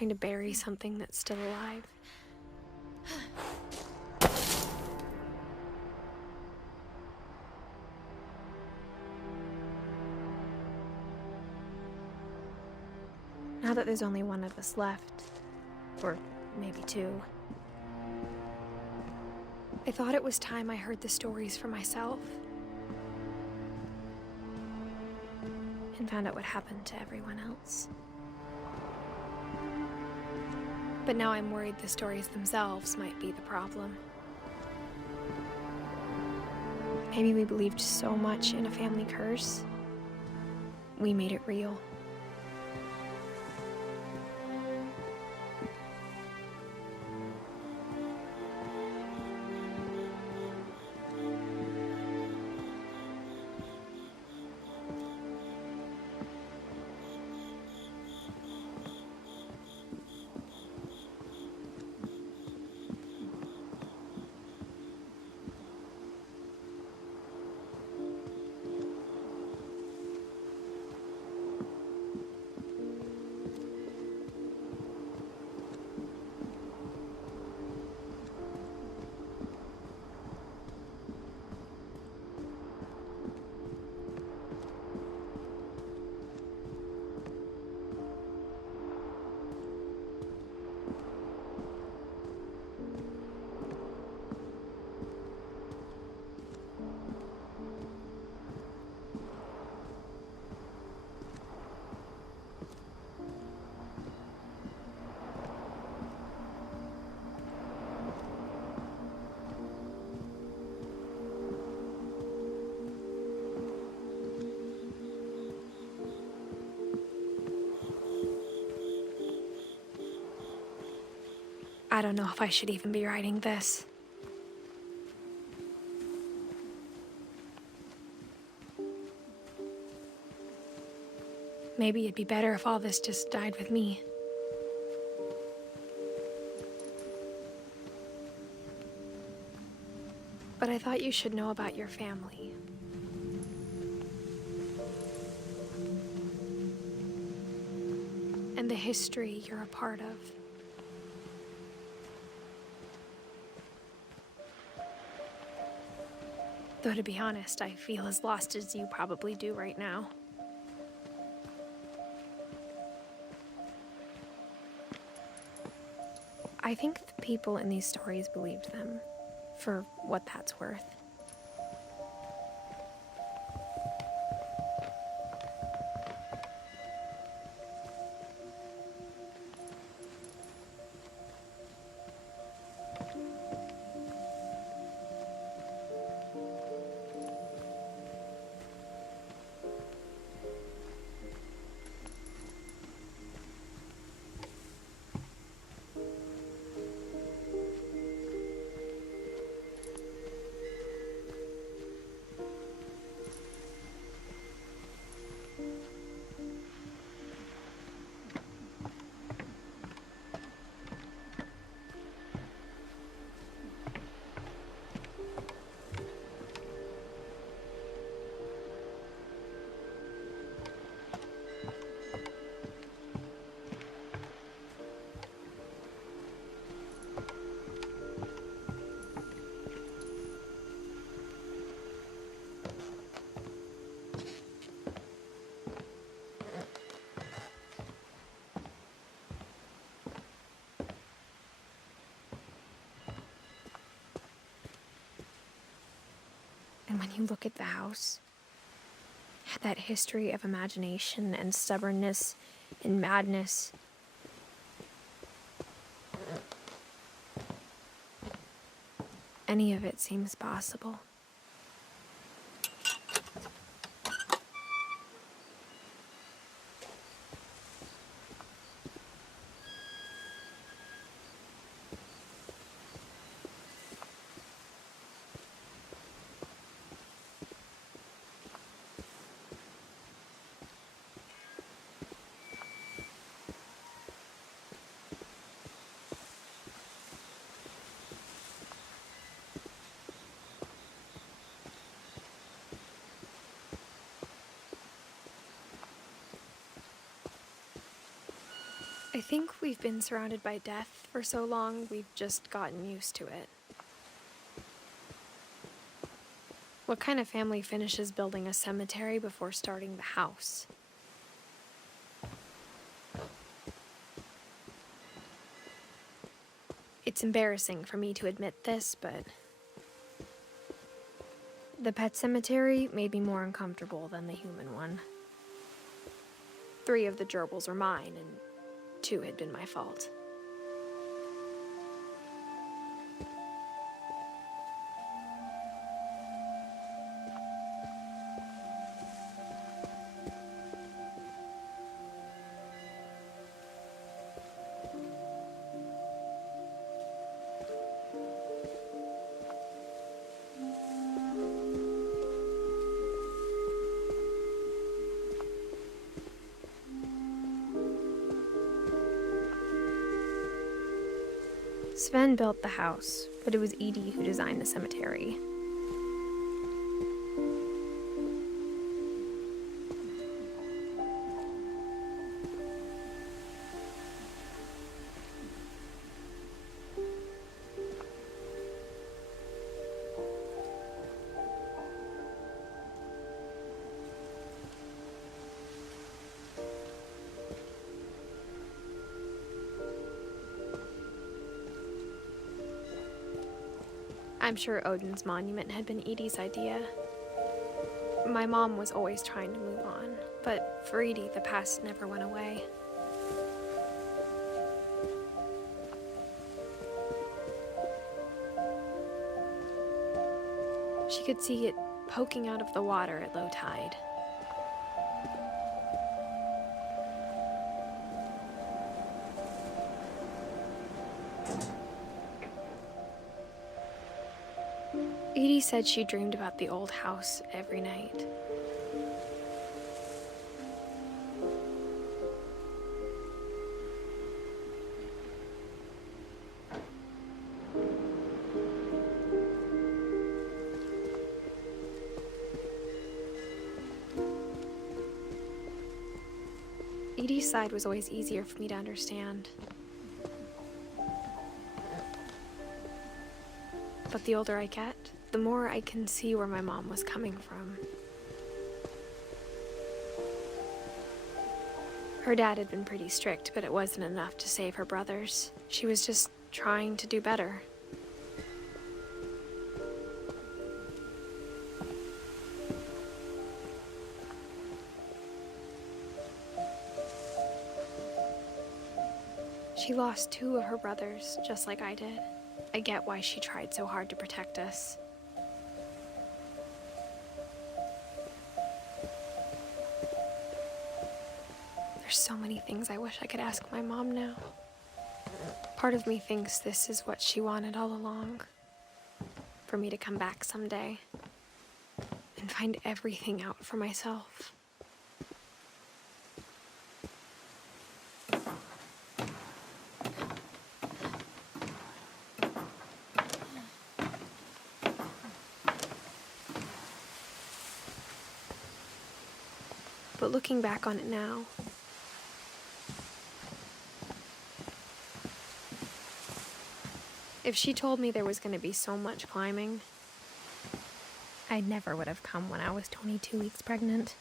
trying to bury something that's still alive. Now that there's only one of us left, or maybe two, I thought it was time I heard the stories for myself and found out what happened to everyone else. But now I'm worried the stories themselves might be the problem. Maybe we believed so much in a family curse, we made it real. I don't know if I should even be writing this. Maybe it'd be better if all this just died with me. But I thought you should know about your family. And the history you're a part of. Though to be honest, I feel as lost as you probably do right now. I think the people in these stories believed them, for what that's worth. And when you look at the house, that history of imagination and stubbornness and madness, any of it seems possible. I think we've been surrounded by death for so long, we've just gotten used to it. What kind of family finishes building a cemetery before starting the house? It's embarrassing for me to admit this, but the pet cemetery made me more uncomfortable than the human one. 3 of the gerbils were mine, and 2 had been my fault. Sven built the house, but it was Edie who designed the cemetery. I'm sure Odin's monument had been Edie's idea. My mom was always trying to move on, but for Edie, the past never went away. She could see it poking out of the water at low tide. Edie said she dreamed about the old house every night. Edie's side was always easier for me to understand. But the older I get, the more I can see where my mom was coming from. Her dad had been pretty strict, but it wasn't enough to save her brothers. She was just trying to do better. She lost 2 of her brothers, just like I did. I get why she tried so hard to protect us. There's so many things I wish I could ask my mom now. Part of me thinks this is what she wanted all along. For me to come back someday and find everything out for myself. But looking back on it now, if she told me there was going to be so much climbing, I never would have come when I was 22 weeks pregnant.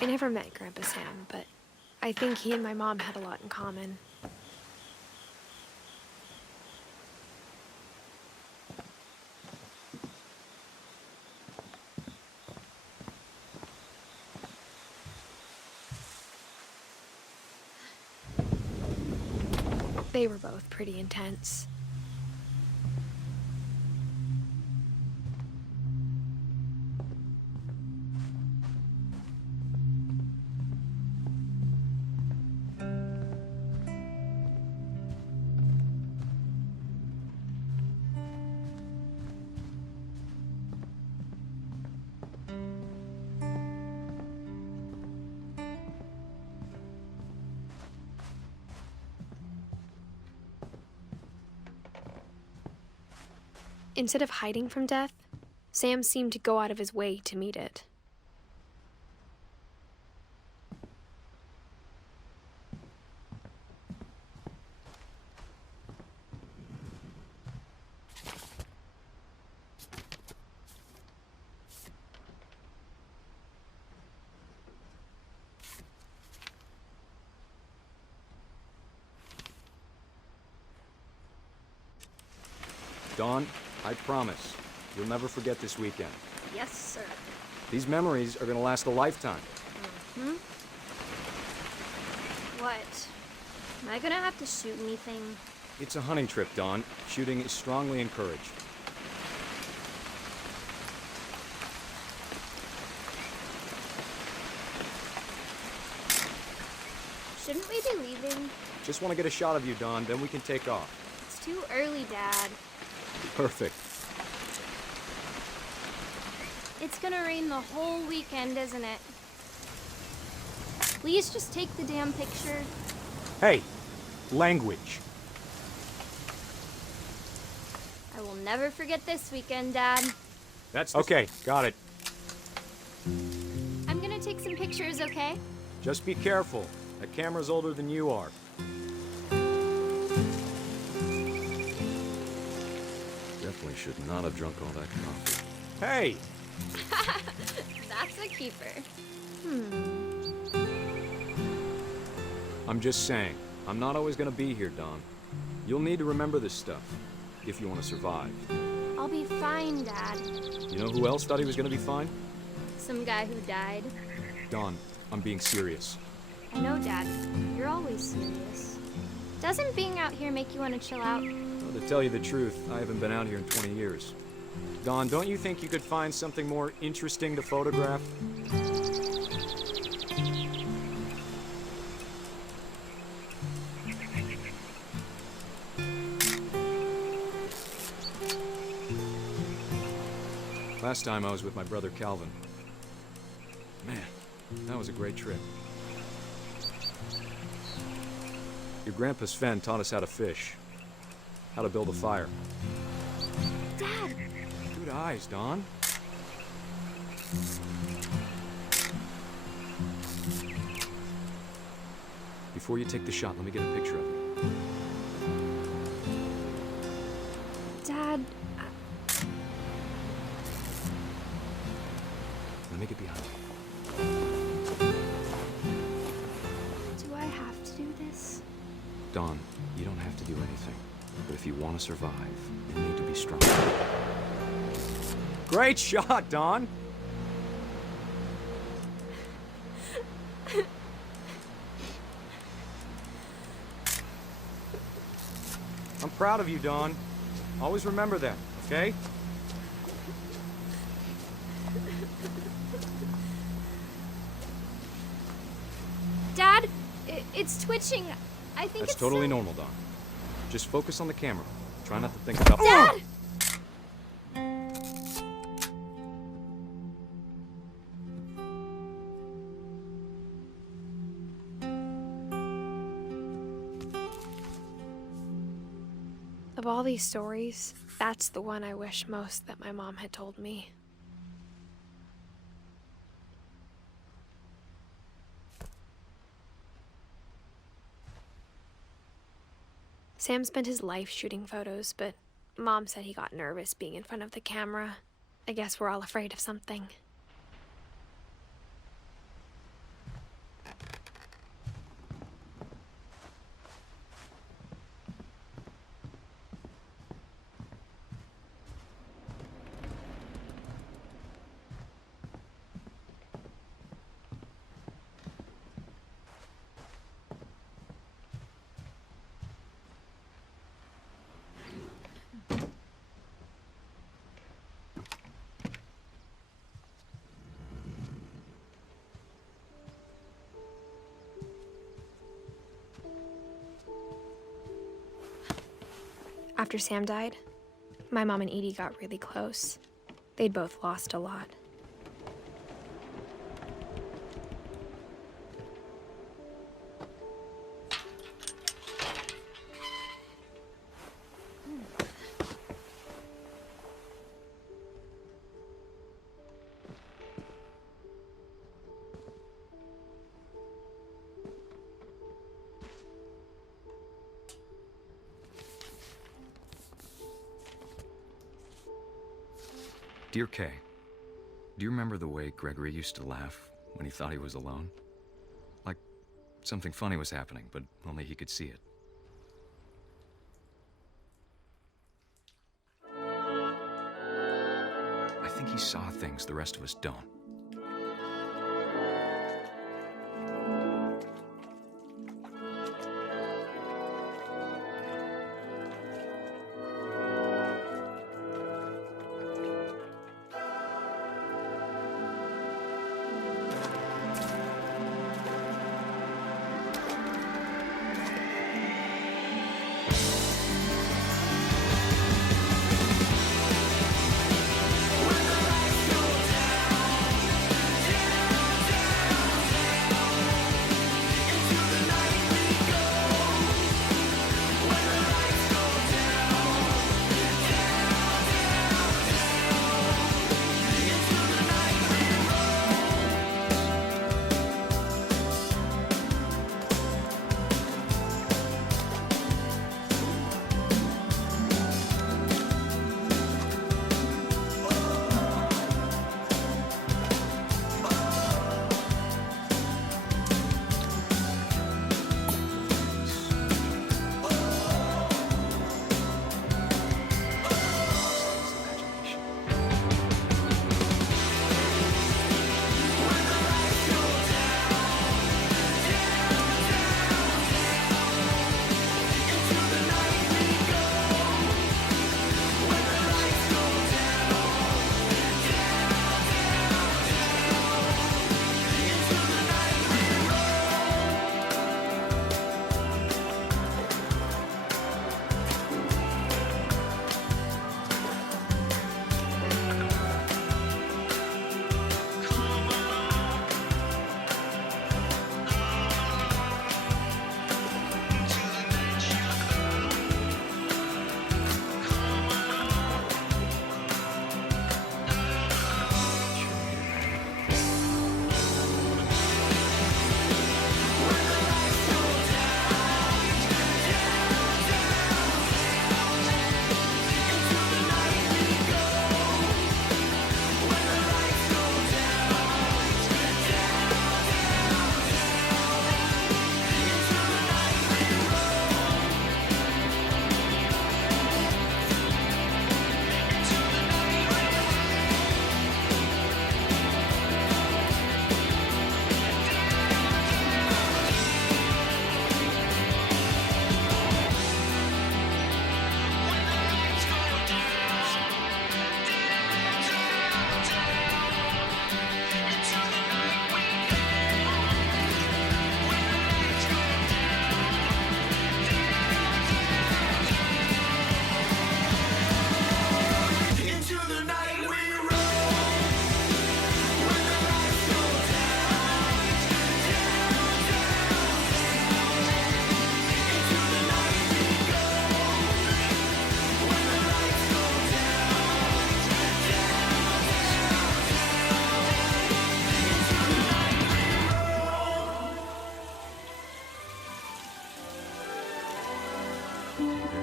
I never met Grandpa Sam, but I think he and my mom had a lot in common. They were both pretty intense. Instead of hiding from death, Sam seemed to go out of his way to meet it. Dawn, I promise, you'll never forget this weekend. Yes, sir. These memories are gonna last a lifetime. What? Am I gonna have to shoot anything? It's a hunting trip, Dawn. Shooting is strongly encouraged. Shouldn't we be leaving? Just want to get a shot of you, Dawn, then we can take off. It's too early, Dad. Perfect. It's gonna rain the whole weekend, isn't it? Please just take the damn picture. Hey, language. I will never forget this weekend, Dad. That's okay, got it. I'm gonna take some pictures, okay? Just be careful. That camera's older than you are. Definitely should not have drunk all that coffee. Hey! That's a keeper. I'm just saying, I'm not always gonna be here, Dawn. You'll need to remember this stuff, if you want to survive. I'll be fine, Dad. You know who else thought he was gonna be fine? Some guy who died. Dawn, I'm being serious. I know, Dad. You're always serious. Doesn't being out here make you want to chill out? Well, to tell you the truth, I haven't been out here in 20 years. Dawn, don't you think you could find something more interesting to photograph? Last time I was with my brother Calvin. Man, that was a great trip. Your grandpa Sven taught us how to fish, how to build a fire. Dad! Good eyes, Dawn. Before you take the shot, let me get a picture of you. Dad, Let me get behind you. do I have to do this? Dawn, you don't have to do anything. But if you want to survive, you need to be strong. Great shot, Dawn! I'm proud of you, Dawn. Always remember that, okay? Dad, it's twitching. I think That's it's totally so... normal, Dawn. Just focus on the camera. Try not to think about... Dad! Of all these stories, that's the one I wish most that my mom had told me. Sam spent his life shooting photos, but Mom said he got nervous being in front of the camera. I guess we're all afraid of something. After Sam died, my mom and Edie got really close. They'd both lost a lot. Dear Kay, do you remember the way Gregory used to laugh when he thought he was alone? Like something funny was happening, but only he could see it. I think he saw things the rest of us don't.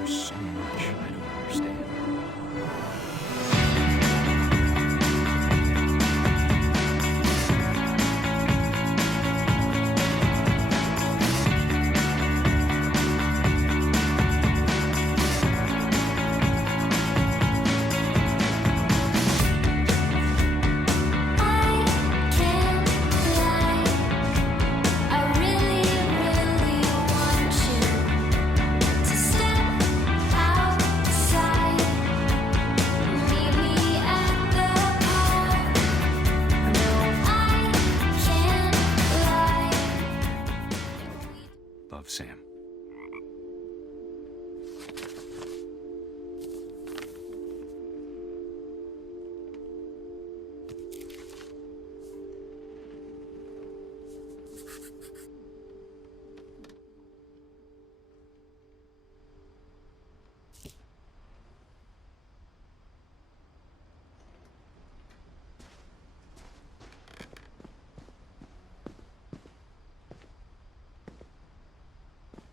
There's so much I don't understand. Love, Sam.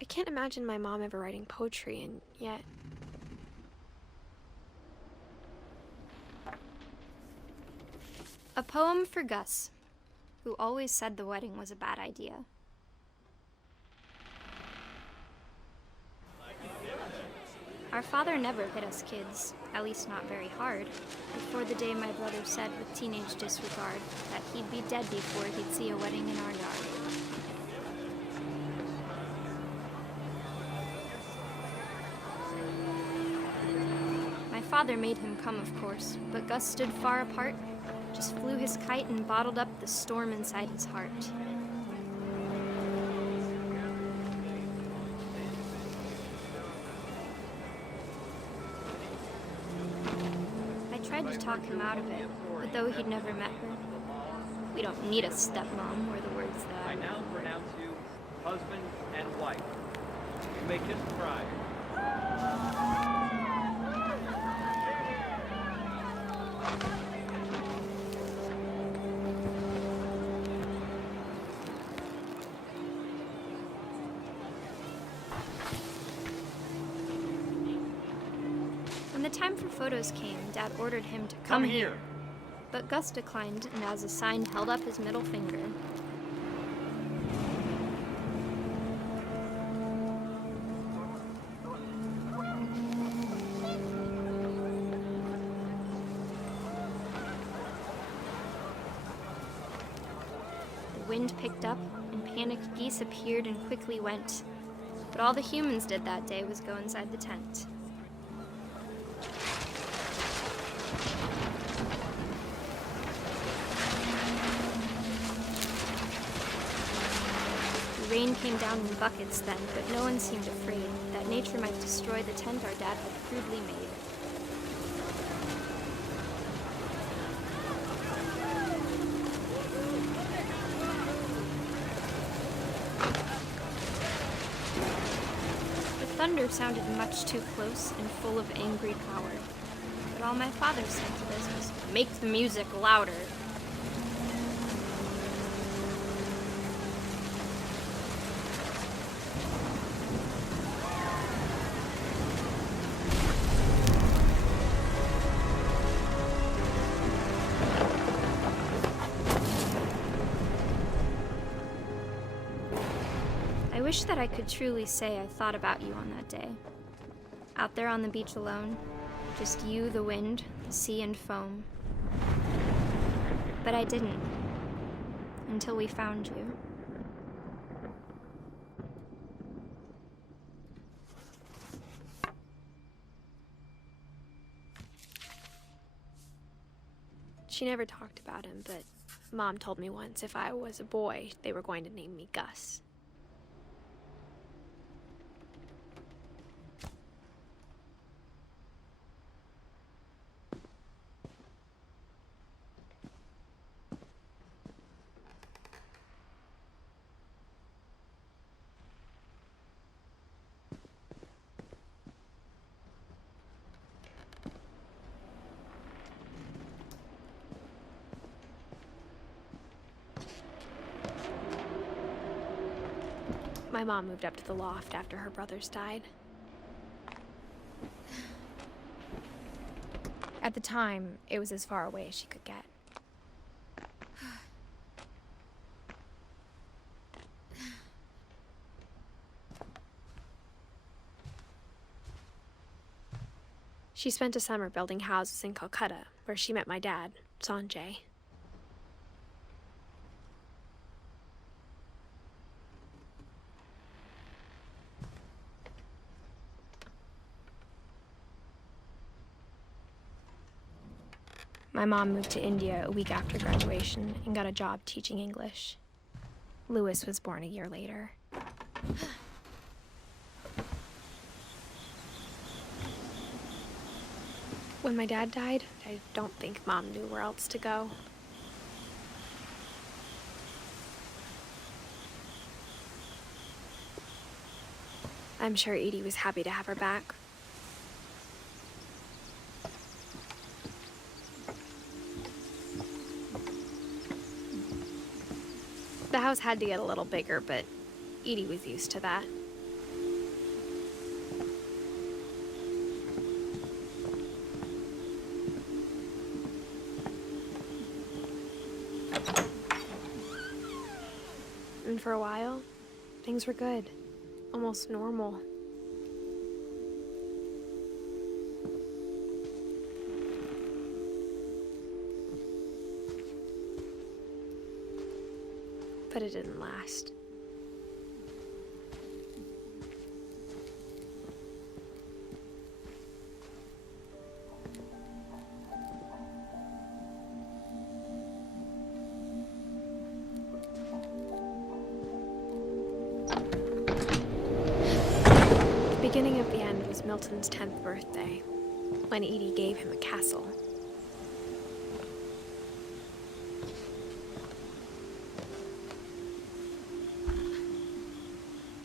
I can't imagine my mom ever writing poetry, and yet A poem for Gus, who always said the wedding was a bad idea. Our father never hit us kids, at least not very hard, before the day my brother said with teenage disregard that he'd be dead before he'd see a wedding in our yard. My father made him come, of course, but Gus stood far apart, just flew his kite and bottled up the storm inside his heart. I tried to talk him out of it, but though he'd never met her, we don't need a stepmom, were the words that I now pronounce you husband and wife. You may kiss the bride. When the time for photos came, Dad ordered him to come here. But Gus declined, and as a sign held up his middle finger. The wind picked up, and panicked geese appeared and quickly went. But all the humans did that day was go inside the tent. The rain came down in buckets then, but no one seemed afraid that nature might destroy the tent our dad had crudely made. The thunder sounded much too close and full of angry power, but all my father said to this was, "Make the music louder." I wish that I could truly say I thought about you on that day. Out there on the beach alone, just you, the wind, the sea, and foam. But I didn't, until we found you. She never talked about him, but Mom told me once if I was a boy, they were going to name me Gus. My mom moved up to the loft after her brothers died. At the time, it was as far away as she could get. She spent a summer building houses in Calcutta, where she met my dad, Sanjay. My mom moved to India a week after graduation and got a job teaching English. Louis was born a year later. When my dad died, I don't think Mom knew where else to go. I'm sure Edie was happy to have her back. The house had to get a little bigger, but Edie was used to that. for a while, things were good. Almost normal. But it didn't last. The beginning of the end was Milton's 10th birthday, when Edie gave him a castle.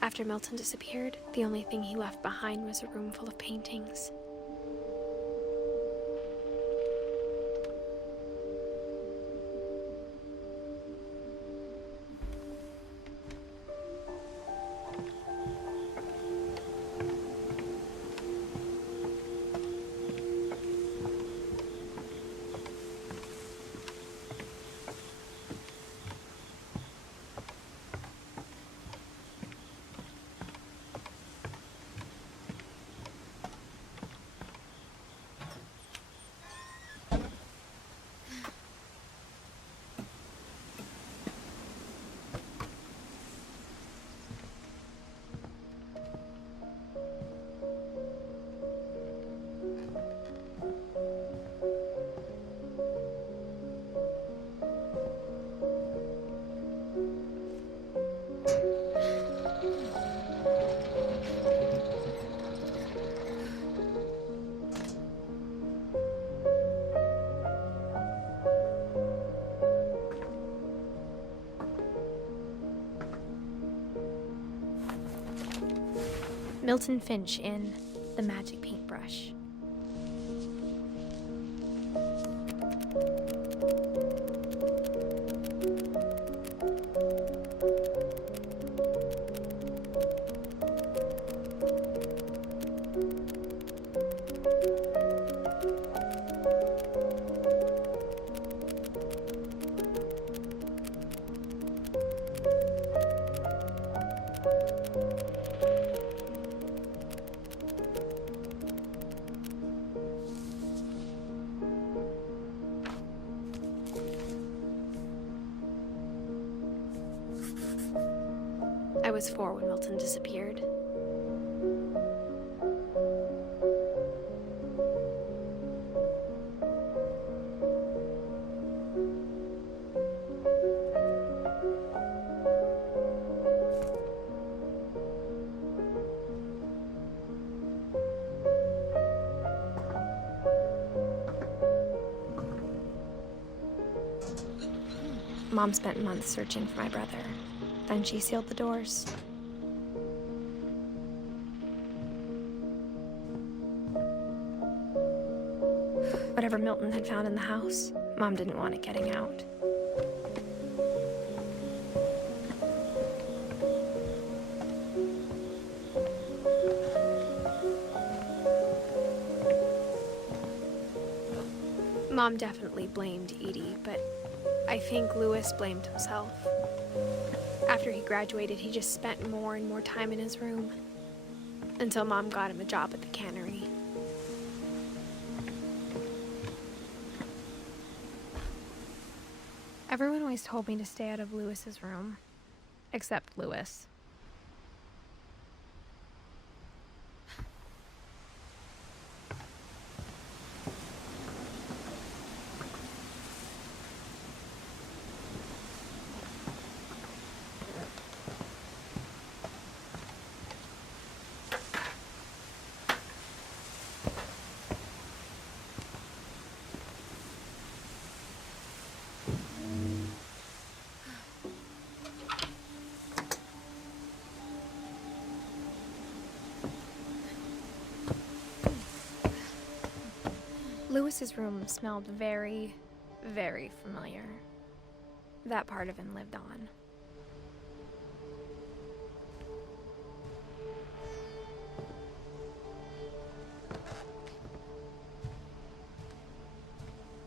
After Milton disappeared, the only thing he left behind was a room full of paintings. Milton Finch in The Magic Paintbrush. I was 4 when Milton disappeared. Mom spent months searching for my brother. Then she sealed the doors. Whatever Milton had found in the house, Mom didn't want it getting out. Mom definitely blamed Edie, but I think Louis blamed himself. After he graduated, he just spent more and more time in his room, until Mom got him a job at the cannery. Everyone always told me to stay out of Louis's room, except Louis. Louis's room smelled very, very familiar. That part of him lived on.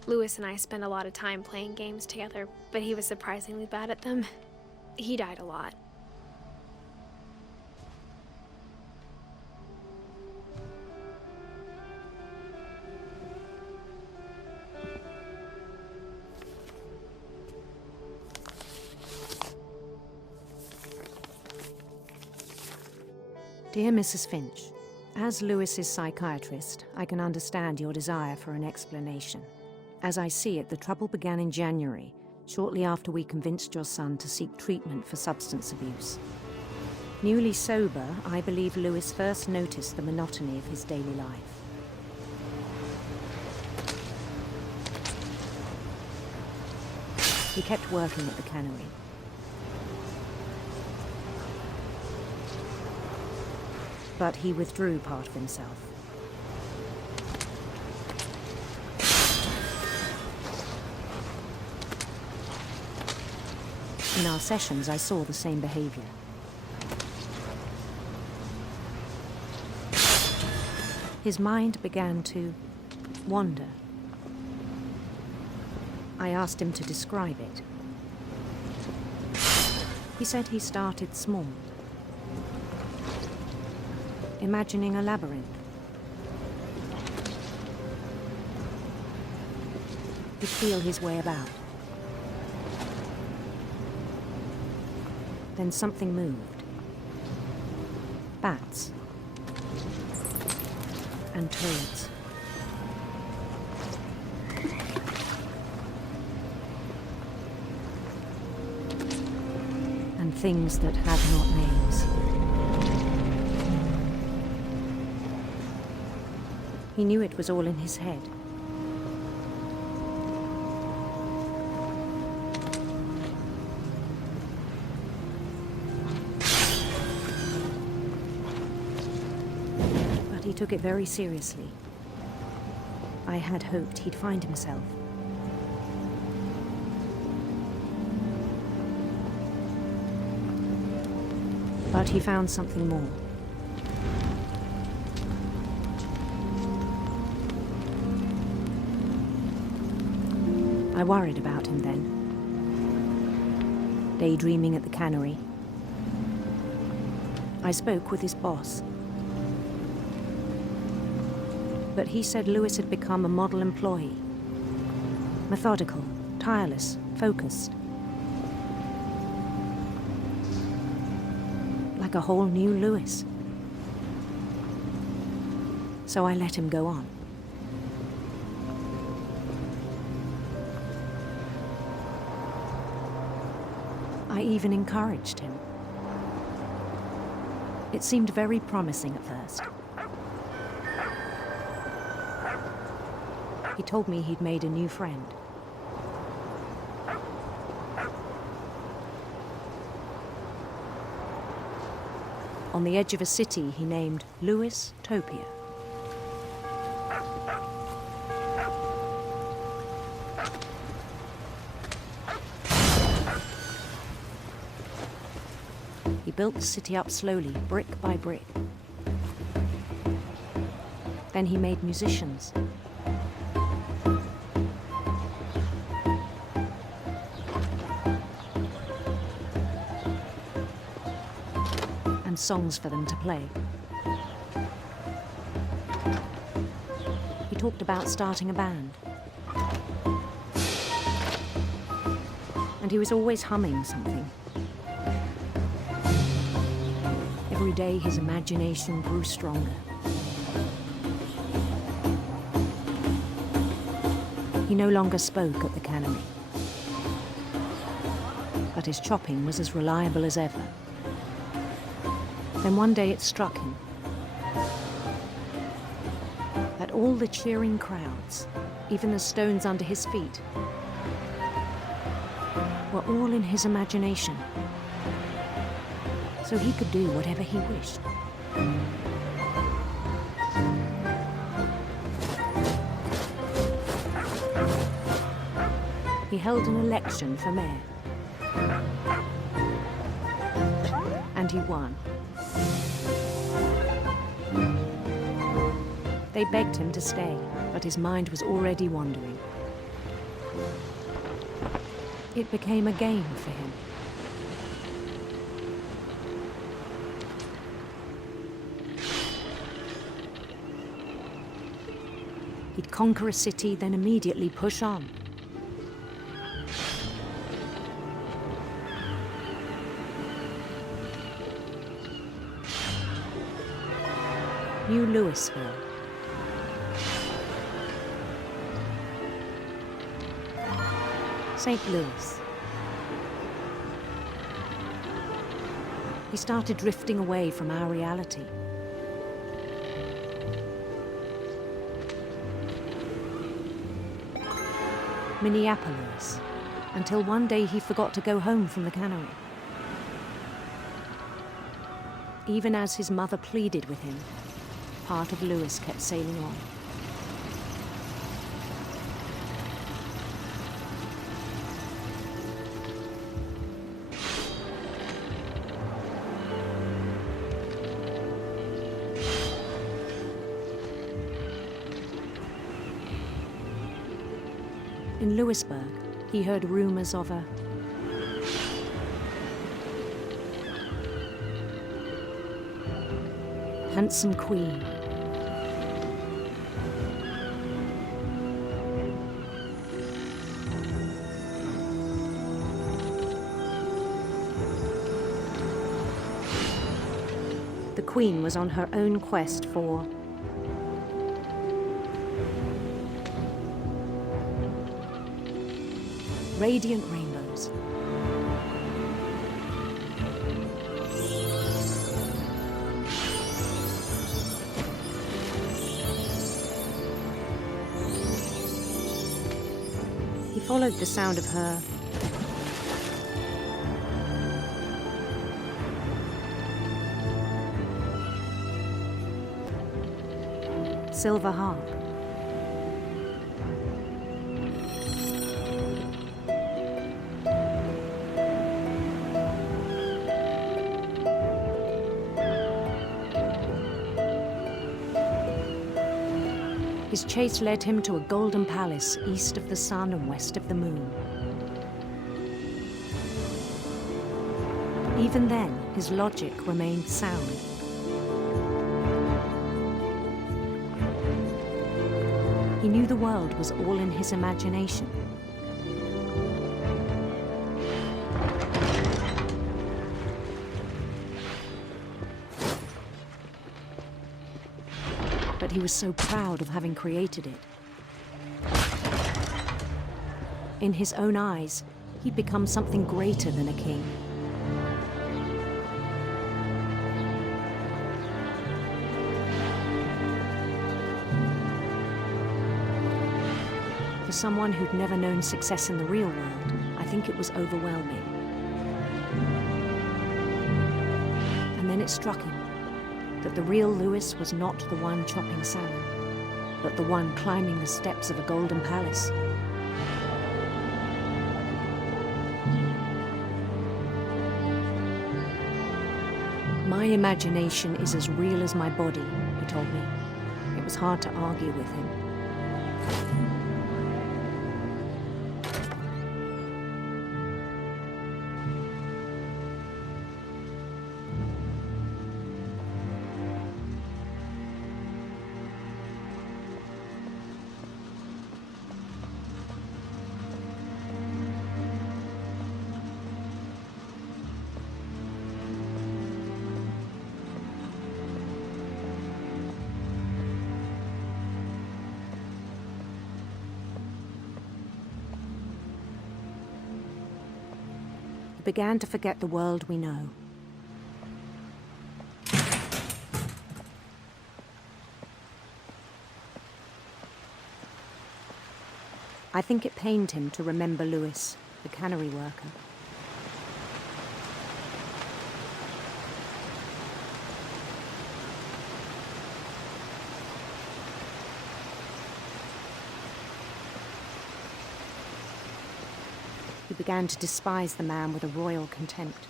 Louis and I spent a lot of time playing games together, but he was surprisingly bad at them. He died a lot. Dear Mrs. Finch, as Lewis's psychiatrist, I can understand your desire for an explanation. As I see it, the trouble began in January, shortly after we convinced your son to seek treatment for substance abuse. Newly sober, I believe Lewis first noticed the monotony of his daily life. He kept working at the cannery. But he withdrew part of himself. In our sessions, I saw the same behavior. His mind began to wander. I asked him to describe it. He said he started small, imagining a labyrinth. He'd feel his way about. Then something moved. Bats. And toads. And things that had not names. He knew it was all in his head. But he took it very seriously. I had hoped he'd find himself. But he found something more. I worried about him then. Daydreaming at the cannery. I spoke with his boss. But he said Lewis had become a model employee. Methodical, tireless, focused. Like a whole new Lewis. So I let him go on. I even encouraged him. It seemed very promising at first. He told me he'd made a new friend. On the edge of a city he named Lewis Topia. He built the city up slowly, brick by brick. Then he made musicians. And songs for them to play. He talked about starting a band. And he was always humming something. Every day his imagination grew stronger. He no longer spoke at the cannery. But his chopping was as reliable as ever. Then one day it struck him that all the cheering crowds, even the stones under his feet, were all in his imagination. So he could do whatever he wished. He held an election for mayor. And he won. They begged him to stay, but his mind was already wandering. It became a game for him. He'd conquer a city, then immediately push on. New Louisville. St. Louis. He started drifting away from our reality. Minneapolis, until one day he forgot to go home from the cannery. Even as his mother pleaded with him, part of Louis kept sailing on. In Louisburg, he heard rumors of a handsome queen. The queen was on her own quest for radiant rainbows. He followed the sound of her silver harp. His chase led him to a golden palace east of the sun and west of the moon. Even then, his logic remained sound. He knew the world was all in his imagination. But he was so proud of having created it. In his own eyes, he'd become something greater than a king. For someone who'd never known success in the real world, I think it was overwhelming. And then it struck him that the real Louis was not the one chopping salmon, but the one climbing the steps of a golden palace. My imagination is as real as my body, he told me. It was hard to argue with him. He began to forget the world we know. I think it pained him to remember Louis, the cannery worker. He began to despise the man with a royal contempt.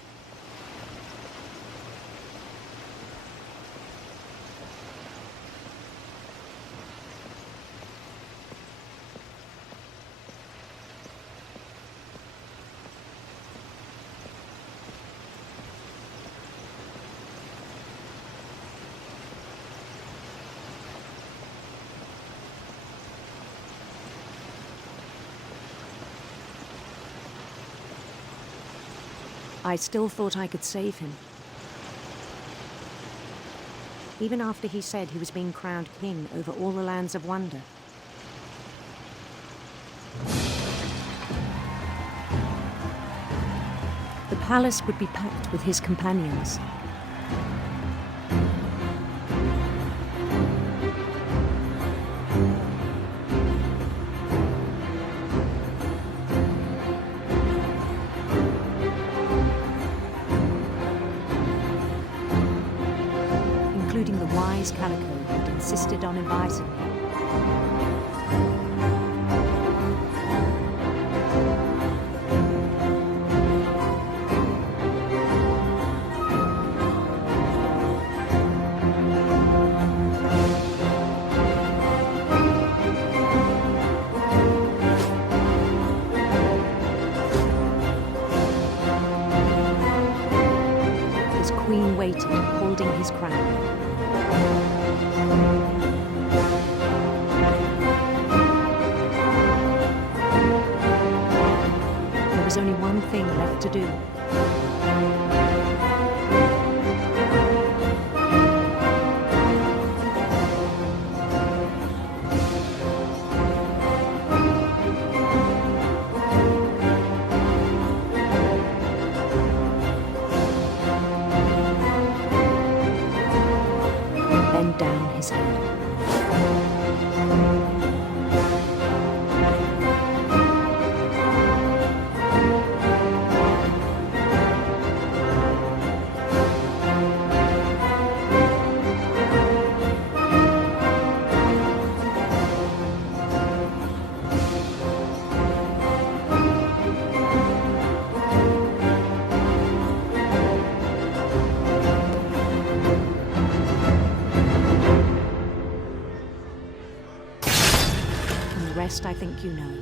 I still thought I could save him. Even after he said he was being crowned king over all the lands of wonder. The palace would be packed with his companions. Including the wise Calico who had insisted on inviting me. His queen waited, holding his crown. There was only one thing left to do. Bend down his head. And the rest I think you know.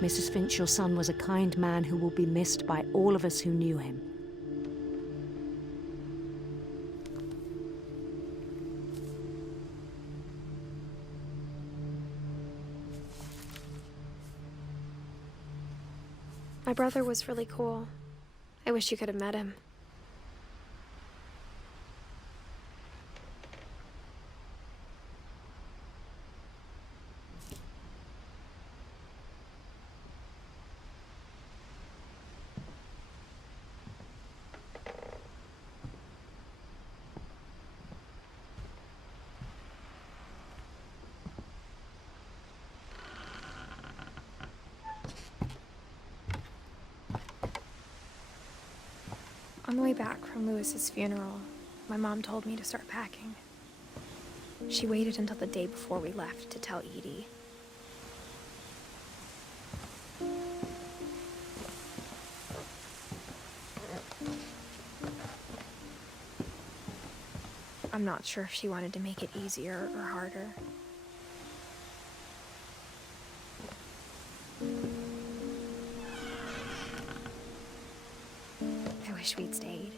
Mrs. Finch, your son was a kind man who will be missed by all of us who knew him. My brother was really cool. I wish you could have met him. On the way back from Lewis's funeral, my mom told me to start packing. She waited until the day before we left to tell Edie. I'm not sure if she wanted to make it easier or harder. I wish we'd stayed.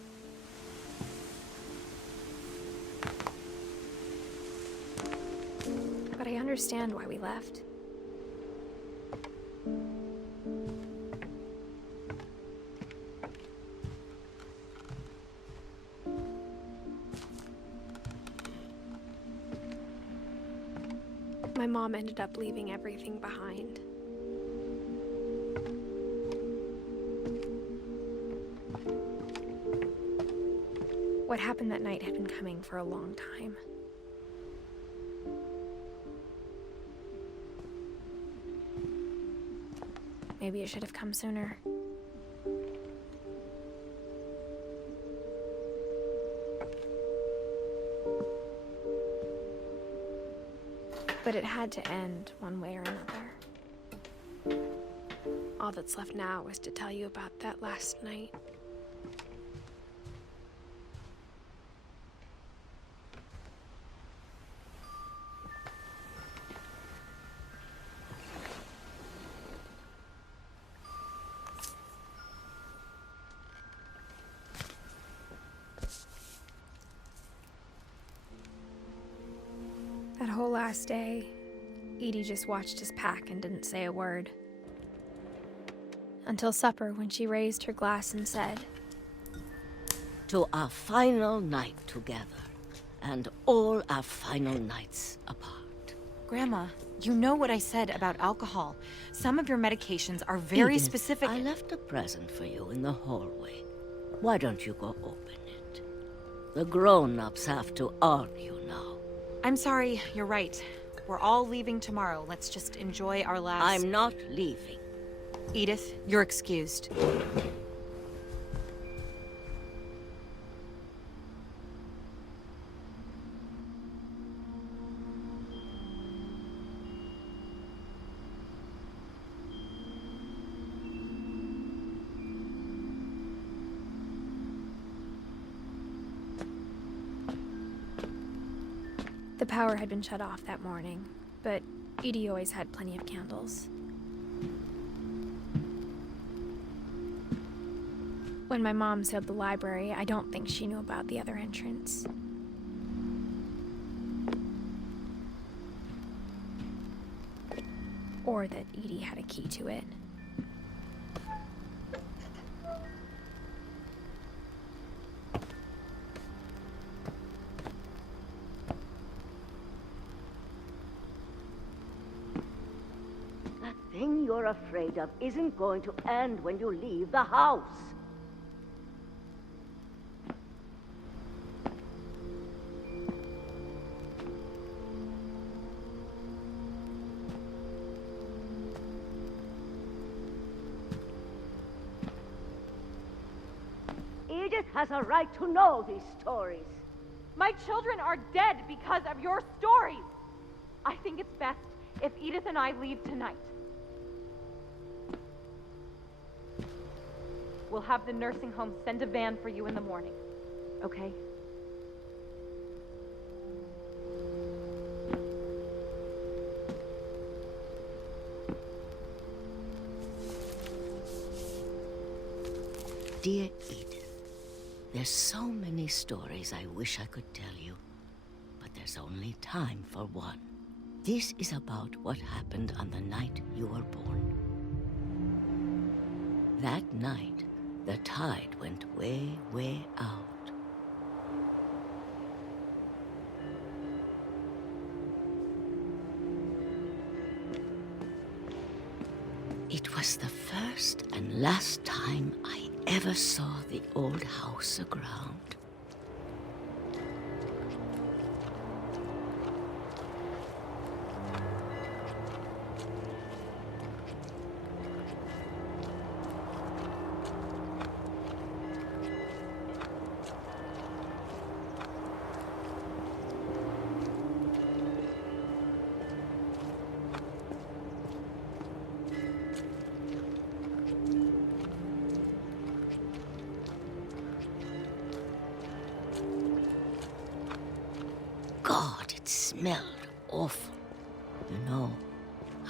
But I understand why we left. My mom ended up leaving everything behind. What happened that night had been coming for a long time. Maybe it should have come sooner. But it had to end one way or another. All that's left now is to tell you about that last night. That whole last day, Edie just watched us pack and didn't say a word. until supper when she raised her glass and said, To our final night together, and all our final nights apart. Grandma, you know what I said about alcohol. Some of your medications are very Edith, specific. I left a present for you in the hallway. Why don't you go open it? The grown-ups have to argue now. I'm sorry, you're right. We're all leaving tomorrow. Let's just enjoy our last... I'm not leaving. Edith, you're excused. The power had been shut off that morning, but Edie always had plenty of candles. When my mom sealed the library, I don't think she knew about the other entrance. Or that Edie had a key to it. That thing you're afraid of isn't going to end when you leave the house. Edith has a right to know these stories. My children are dead because of your stories. I think it's best if Edith and I leave tonight. We'll have the nursing home send a van for you in the morning, okay? Dear Edith, there's so many stories I wish I could tell you, but there's only time for one. This is about what happened on the night you were born. That night, the tide went way, way out. It was the first and last time I ever saw the old house aground. God, it smelled awful. You know,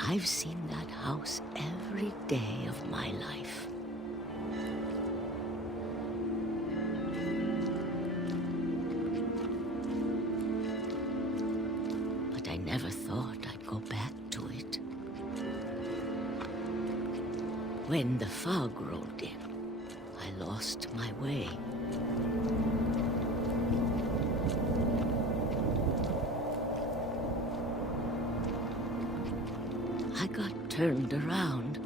I've seen that house every day of my life. But I never thought I'd go back to it. When the fog rolled in, I lost my way. I got turned around.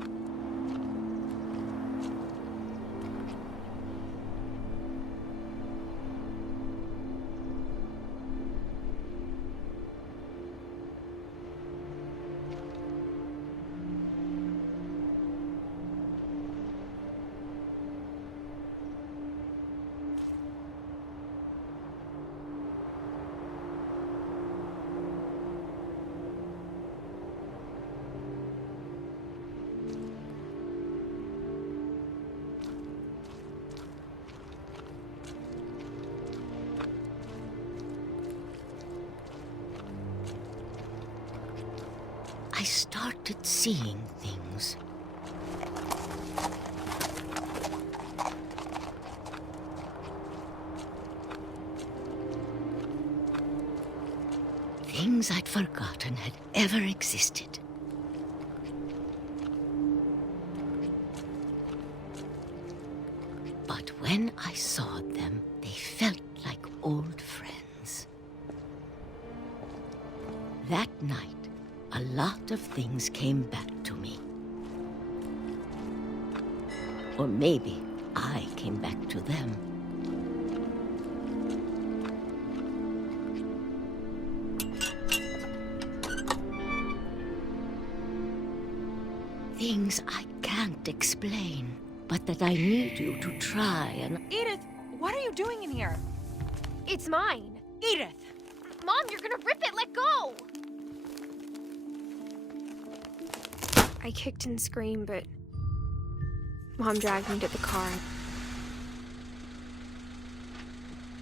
I started seeing things. Things I'd forgotten had ever existed. when I saw them, they felt like old friends. That night, a lot of things came back to me. Or maybe I came back to them. Things I can't explain, but that I need you to try and... Edith, what are you doing in here? It's mine. Edith! Mom, you're gonna rip it! Let go! I kicked and screamed, but Mom dragged me to the car.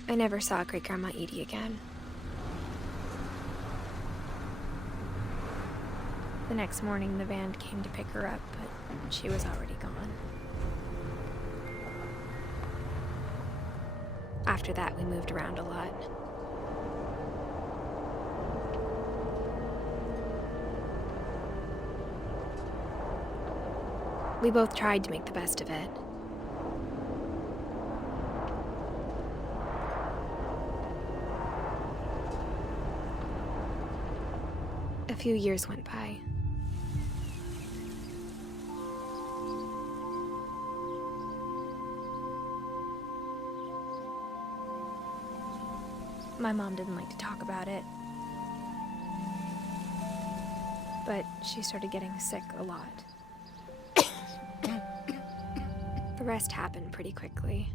I never saw Great-Grandma Edie again. The next morning, the van came to pick her up, but she was already gone. After that, we moved around a lot. We both tried to make the best of it. A few years went by. My mom didn't like to talk about it, but she started getting sick a lot. The rest happened pretty quickly.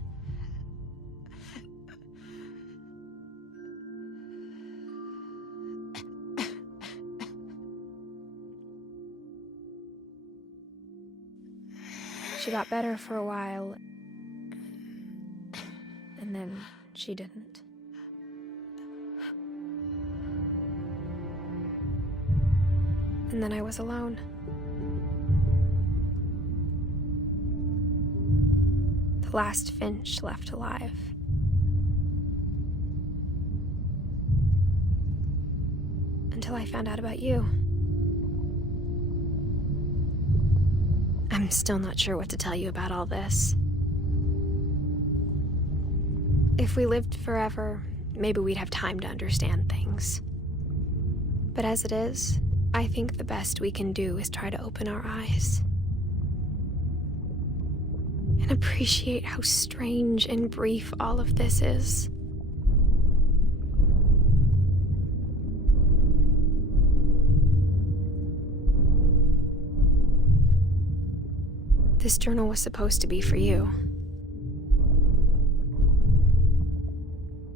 She got better for a while, and then she didn't. And then I was alone. The last Finch left alive. Until I found out about you. I'm still not sure what to tell you about all this. If we lived forever, maybe we'd have time to understand things. But as it is, I think the best we can do is try to open our eyes. And appreciate how strange and brief all of this is. This journal was supposed to be for you.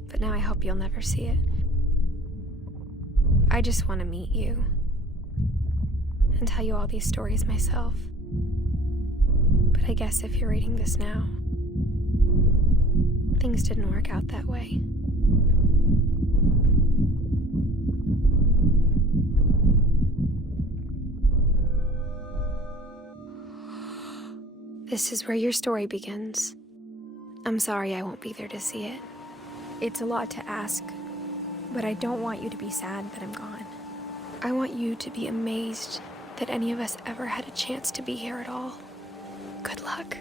But now I hope you'll never see it. I just want to meet you and tell you all these stories myself. But I guess if you're reading this now, things didn't work out that way. This is where your story begins. I'm sorry I won't be there to see it. It's a lot to ask, but I don't want you to be sad that I'm gone. I want you to be amazed that any of us ever had a chance to be here at all. Good luck.